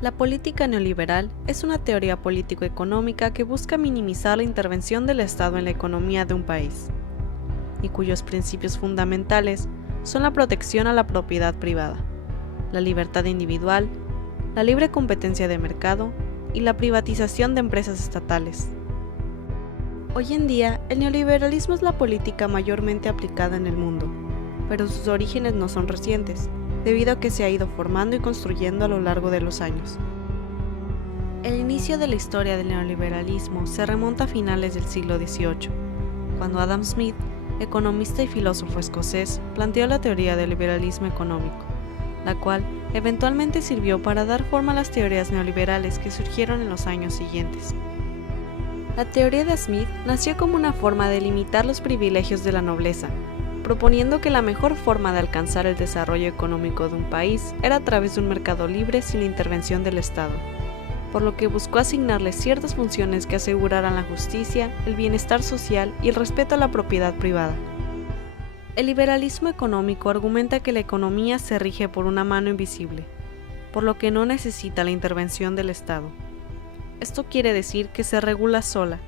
La política neoliberal es una teoría político-económica que busca minimizar la intervención del Estado en la economía de un país, y cuyos principios fundamentales son la protección a la propiedad privada, la libertad individual, la libre competencia de mercado y la privatización de empresas estatales. Hoy en día, el neoliberalismo es la política mayormente aplicada en el mundo, pero sus orígenes no son recientes, debido a que se ha ido formando y construyendo a lo largo de los años. El inicio de la historia del neoliberalismo se remonta a finales del siglo XVIII, cuando Adam Smith, economista y filósofo escocés, planteó la teoría del liberalismo económico, la cual eventualmente sirvió para dar forma a las teorías neoliberales que surgieron en los años siguientes. La teoría de Smith nació como una forma de limitar los privilegios de la nobleza, proponiendo que la mejor forma de alcanzar el desarrollo económico de un país era a través de un mercado libre sin la intervención del Estado, por lo que buscó asignarle ciertas funciones que aseguraran la justicia, el bienestar social y el respeto a la propiedad privada. El liberalismo económico argumenta que la economía se rige por una mano invisible, por lo que no necesita la intervención del Estado. Esto quiere decir que se regula sola,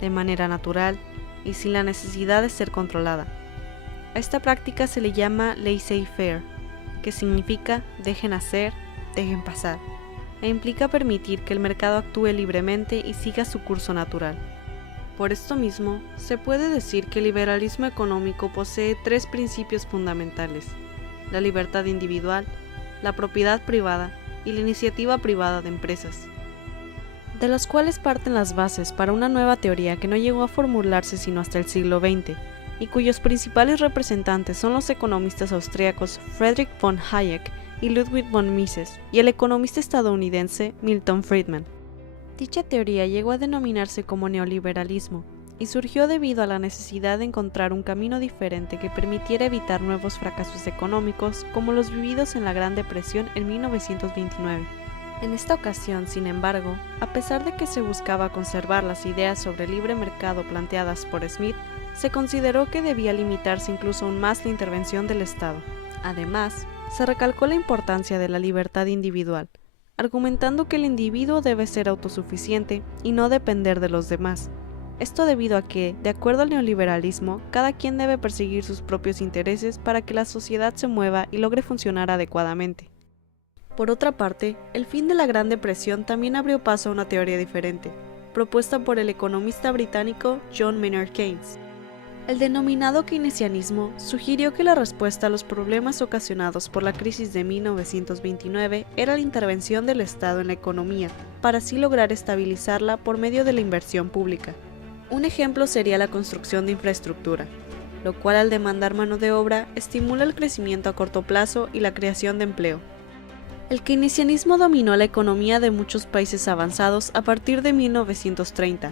de manera natural y sin la necesidad de ser controlada. A esta práctica se le llama laissez-faire, que significa dejen hacer, dejen pasar, e implica permitir que el mercado actúe libremente y siga su curso natural. Por esto mismo, se puede decir que el liberalismo económico posee tres principios fundamentales: la libertad individual, la propiedad privada y la iniciativa privada de empresas, de los cuales parten las bases para una nueva teoría que no llegó a formularse sino hasta el siglo XX, y cuyos principales representantes son los economistas austríacos Friedrich von Hayek y Ludwig von Mises, y el economista estadounidense Milton Friedman. Dicha teoría llegó a denominarse como neoliberalismo, y surgió debido a la necesidad de encontrar un camino diferente que permitiera evitar nuevos fracasos económicos como los vividos en la Gran Depresión en 1929. En esta ocasión, sin embargo, a pesar de que se buscaba conservar las ideas sobre libre mercado planteadas por Smith, se consideró que debía limitarse incluso aún más la intervención del Estado. Además, se recalcó la importancia de la libertad individual, argumentando que el individuo debe ser autosuficiente y no depender de los demás. Esto debido a que, de acuerdo al neoliberalismo, cada quien debe perseguir sus propios intereses para que la sociedad se mueva y logre funcionar adecuadamente. Por otra parte, el fin de la Gran Depresión también abrió paso a una teoría diferente, propuesta por el economista británico John Maynard Keynes. El denominado keynesianismo sugirió que la respuesta a los problemas ocasionados por la crisis de 1929 era la intervención del Estado en la economía, para así lograr estabilizarla por medio de la inversión pública. Un ejemplo sería la construcción de infraestructura, lo cual al demandar mano de obra estimula el crecimiento a corto plazo y la creación de empleo. El keynesianismo dominó la economía de muchos países avanzados a partir de 1930,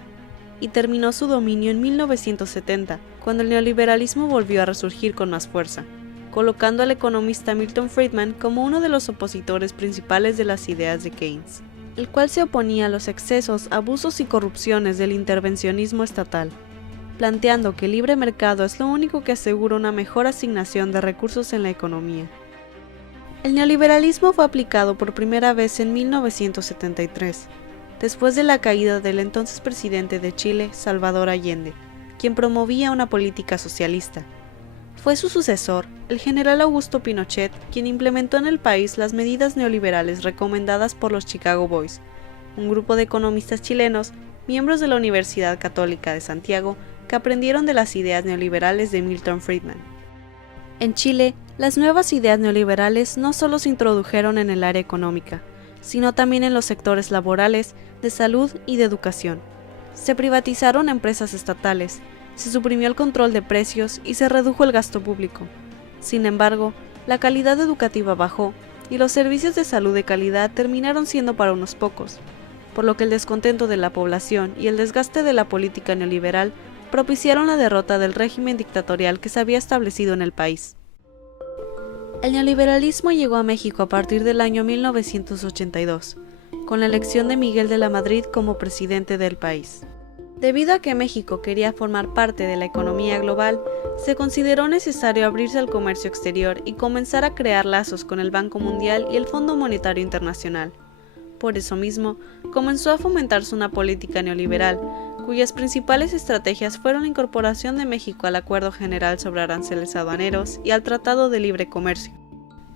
y terminó su dominio en 1970, cuando el neoliberalismo volvió a resurgir con más fuerza, colocando al economista Milton Friedman como uno de los opositores principales de las ideas de Keynes, el cual se oponía a los excesos, abusos y corrupciones del intervencionismo estatal, planteando que el libre mercado es lo único que asegura una mejor asignación de recursos en la economía. El neoliberalismo fue aplicado por primera vez en 1973, después de la caída del entonces presidente de Chile, Salvador Allende, quien promovía una política socialista. Fue su sucesor, el general Augusto Pinochet, quien implementó en el país las medidas neoliberales recomendadas por los Chicago Boys, un grupo de economistas chilenos, miembros de la Universidad Católica de Santiago, que aprendieron de las ideas neoliberales de Milton Friedman. En Chile, las nuevas ideas neoliberales no solo se introdujeron en el área económica, sino también en los sectores laborales, de salud y de educación. Se privatizaron empresas estatales, se suprimió el control de precios y se redujo el gasto público. Sin embargo, la calidad educativa bajó y los servicios de salud de calidad terminaron siendo para unos pocos, por lo que el descontento de la población y el desgaste de la política neoliberal propiciaron la derrota del régimen dictatorial que se había establecido en el país. El neoliberalismo llegó a México a partir del año 1982, con la elección de Miguel de la Madrid como presidente del país. Debido a que México quería formar parte de la economía global, se consideró necesario abrirse al comercio exterior y comenzar a crear lazos con el Banco Mundial y el Fondo Monetario Internacional, Por eso mismo, comenzó a fomentarse una política neoliberal, cuyas principales estrategias fueron la incorporación de México al Acuerdo General sobre Aranceles Aduaneros y al Tratado de Libre Comercio.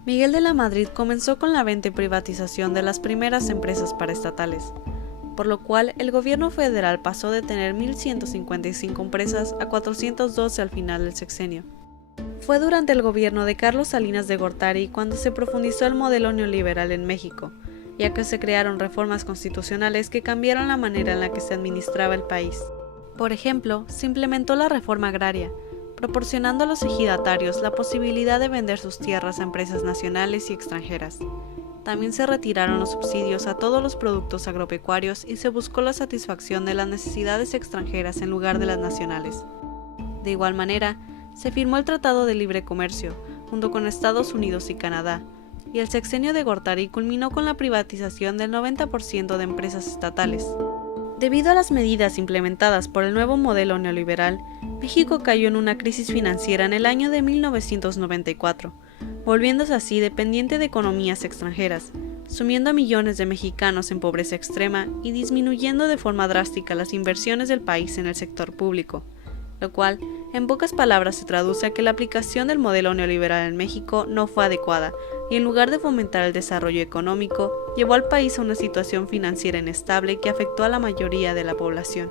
Miguel de la Madrid comenzó con la venta y privatización de las primeras empresas paraestatales, por lo cual el gobierno federal pasó de tener 1.155 empresas a 412 al final del sexenio. Fue durante el gobierno de Carlos Salinas de Gortari cuando se profundizó el modelo neoliberal en México, ya que se crearon reformas constitucionales que cambiaron la manera en la que se administraba el país. Por ejemplo, se implementó la reforma agraria, proporcionando a los ejidatarios la posibilidad de vender sus tierras a empresas nacionales y extranjeras. También se retiraron los subsidios a todos los productos agropecuarios y se buscó la satisfacción de las necesidades extranjeras en lugar de las nacionales. De igual manera, se firmó el Tratado de Libre Comercio, junto con Estados Unidos y Canadá, y el sexenio de Gortari culminó con la privatización del 90% de empresas estatales. Debido a las medidas implementadas por el nuevo modelo neoliberal, México cayó en una crisis financiera en el año de 1994, volviéndose así dependiente de economías extranjeras, sumiendo a millones de mexicanos en pobreza extrema y disminuyendo de forma drástica las inversiones del país en el sector público, lo cual, en pocas palabras, se traduce a que la aplicación del modelo neoliberal en México no fue adecuada y en lugar de fomentar el desarrollo económico, llevó al país a una situación financiera inestable que afectó a la mayoría de la población.